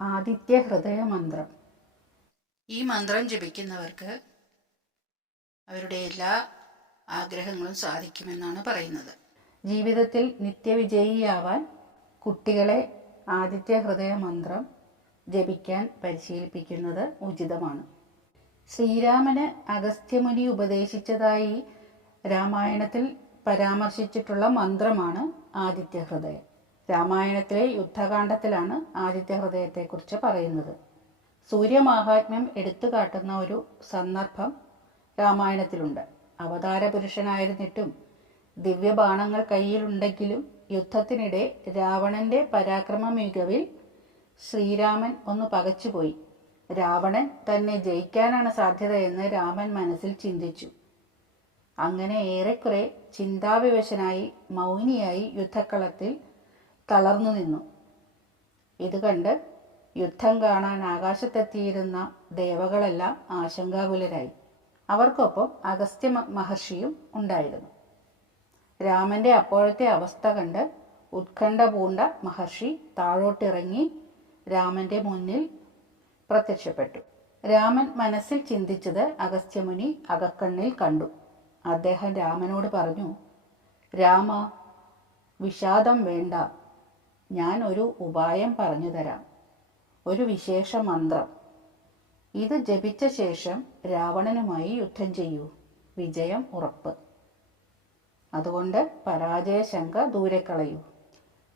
ആദിത്യ ഹൃദയ മന്ത്രം. ഈ മന്ത്രം ജപിക്കുന്നവർക്ക് അവരുടെ എല്ലാ ആഗ്രഹങ്ങളും സാധിക്കുമെന്നാണ് പറയുന്നത്. ജീവിതത്തിൽ നിത്യവിജയിയാവാൻ കുട്ടികളെ ആദിത്യ ഹൃദയ മന്ത്രം ജപിക്കാൻ പരിശീലിപ്പിക്കുന്നത് ഉചിതമാണ്. ശ്രീരാമന് അഗസ്ത്യമുനി ഉപദേശിച്ചതായി രാമായണത്തിൽ പരാമർശിച്ചിട്ടുള്ള മന്ത്രമാണ് ആദിത്യ ഹൃദയം. രാമായണത്തിലെ യുദ്ധകാണ്ഡത്തിലാണ് ആദിത്യ ഹൃദയത്തെക്കുറിച്ച് പറയുന്നത്. സൂര്യമാഹാത്മ്യം എടുത്തു കാട്ടുന്ന ഒരു സന്ദർഭം രാമായണത്തിലുണ്ട്. അവതാര പുരുഷനായിരുന്നിട്ടും ദിവ്യബാണങ്ങൾ കയ്യിലുണ്ടെങ്കിലും യുദ്ധത്തിനിടെ രാവണന്റെ പരാക്രമ മികവിൽ ശ്രീരാമൻ ഒന്ന് പകച്ചുപോയി. രാവണൻ തന്നെ ജയിക്കാനാണ് സാധ്യതയെന്ന് രാമൻ മനസ്സിൽ ചിന്തിച്ചു. അങ്ങനെ ഏറെക്കുറെ ചിന്താവിവശനായി മൗനിയായി യുദ്ധക്കളത്തിൽ തളർന്നു നിന്നു. ഇത് കണ്ട് യുദ്ധം കാണാൻ ആകാശത്തെത്തിയിരുന്ന ദേവകളെല്ലാം ആശങ്കാകുലരായി. അവർക്കൊപ്പം അഗസ്ത്യ മഹർഷിയും ഉണ്ടായിരുന്നു. രാമന്റെ അപ്പോഴത്തെ അവസ്ഥ കണ്ട് ഉത്കണ്ഠ പൂണ്ട മഹർഷി താഴോട്ടിറങ്ങി രാമന്റെ മുന്നിൽ പ്രത്യക്ഷപ്പെട്ടു. രാമൻ മനസ്സിൽ ചിന്തിച്ചത് അഗസ്ത്യമുനി അകക്കണ്ണിൽ കണ്ടു. അദ്ദേഹം രാമനോട് പറഞ്ഞു, രാമ, വിഷാദം വേണ്ട. ഞാൻ ഒരു ഉപായം പറഞ്ഞു തരാം. ഒരു വിശേഷ മന്ത്രം. ഇത് ജപിച്ച ശേഷം രാവണനുമായി യുദ്ധം ചെയ്യൂ. വിജയം ഉറപ്പ്. അതുകൊണ്ട് പരാജയശങ്ക ദൂരെ കളയൂ.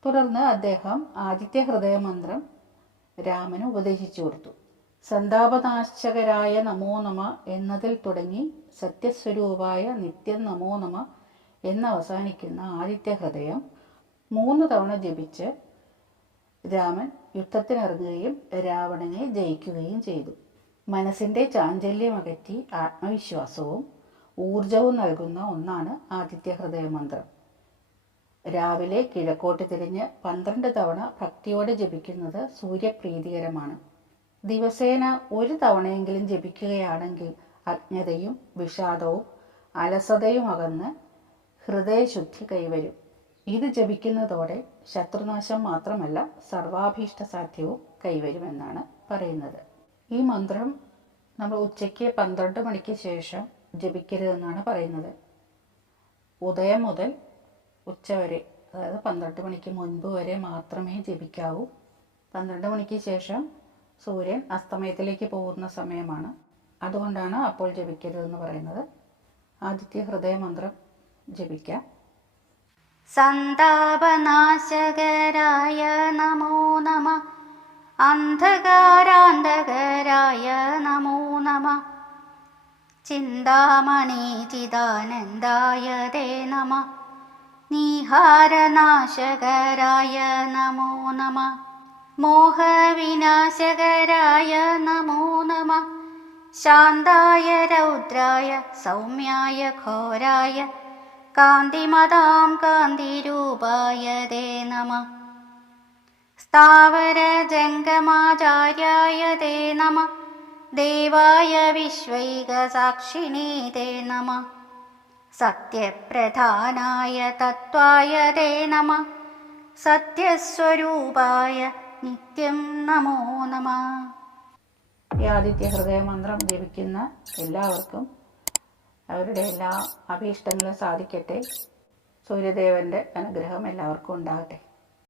തുടർന്ന് അദ്ദേഹം ആദിത്യ ഹൃദയ മന്ത്രം രാമന് ഉപദേശിച്ചു കൊടുത്തു. സന്താപനാശകരായ നമോ നമ എന്നതിൽ തുടങ്ങി സത്യസ്വരൂപായ നിത്യം നമോ നമ എന്നവസാനിക്കുന്ന ആദിത്യ ഹൃദയം 3 തവണ ജപിച്ച് രാമൻ യുദ്ധത്തിനിറങ്ങുകയും രാവണനെ ജയിക്കുകയും ചെയ്തു. മനസ്സിൻ്റെ ചാഞ്ചല്യമകറ്റി ആത്മവിശ്വാസവും ഊർജവും നൽകുന്ന ഒന്നാണ് ആദിത്യ ഹൃദയ മന്ത്രം. രാവിലെ കിഴക്കോട്ട് തിരിഞ്ഞ് 12 തവണ ഭക്തിയോടെ ജപിക്കുന്നത് സൂര്യപ്രീതികരമാണ്. ദിവസേന 1 തവണയെങ്കിലും ജപിക്കുകയാണെങ്കിൽ അജ്ഞതയും വിഷാദവും അലസതയും അകന്ന് ഹൃദയശുദ്ധി കൈവരും. ഇത് ജപിക്കുന്നതോടെ ശത്രുനാശം മാത്രമല്ല സർവാഭീഷ്ട സാധ്യവും കൈവരുമെന്നാണ് പറയുന്നത്. ഈ മന്ത്രം നമ്മൾ ഉച്ചയ്ക്ക് 12 മണിക്ക് ശേഷം ജപിക്കരുതെന്നാണ് പറയുന്നത്. ഉദയം മുതൽ ഉച്ചവരെ, അതായത് 12 മണിക്ക് മുൻപ് വരെ മാത്രമേ ജപിക്കാവൂ. 12 മണിക്ക് ശേഷം സൂര്യൻ അസ്തമയത്തിലേക്ക് പോകുന്ന സമയമാണ്. അതുകൊണ്ടാണ് അപ്പോൾ ജപിക്കരുതെന്ന് പറയുന്നത്. ആദിത്യ ഹൃദയ മന്ത്രം ജപിക്കാം. സന്താപനാശകരായ നമോ നമ. അന്ധകാരാന്തകരായ നമോ നമ. ചിന്താമണി ചിദാനന്ദായ തേ നമ. നീഹാരനാശകരായ നമോ നമ. മോഹവിനാശകരായ നമോ നമ. ശാന്തായ രൗദ്രായ സൗമ്യായ ഘോരായ കാന്തിമതാം കാന്തിരൂപായ തേ നമ. സ്ഥാവര ജംഗമാചാര്യായ തേ നമ. ദേവായ വിശ്വൈകസാക്ഷിണേ തേ നമ. സത്യപ്രധാനായ തത്വായ തേ നമ. സത്യസ്വരൂപായ നിത്യം നമോ നമ. ഈ ആദിത്യ ഹൃദയ മന്ത്രം ജപിക്കുന്ന എല്ലാവർക്കും അവരുടെ എല്ലാ അഭീഷ്ടങ്ങളും സാധിക്കട്ടെ. സൂര്യദേവന്റെ അനുഗ്രഹം എല്ലാവർക്കും ഉണ്ടാകട്ടെ.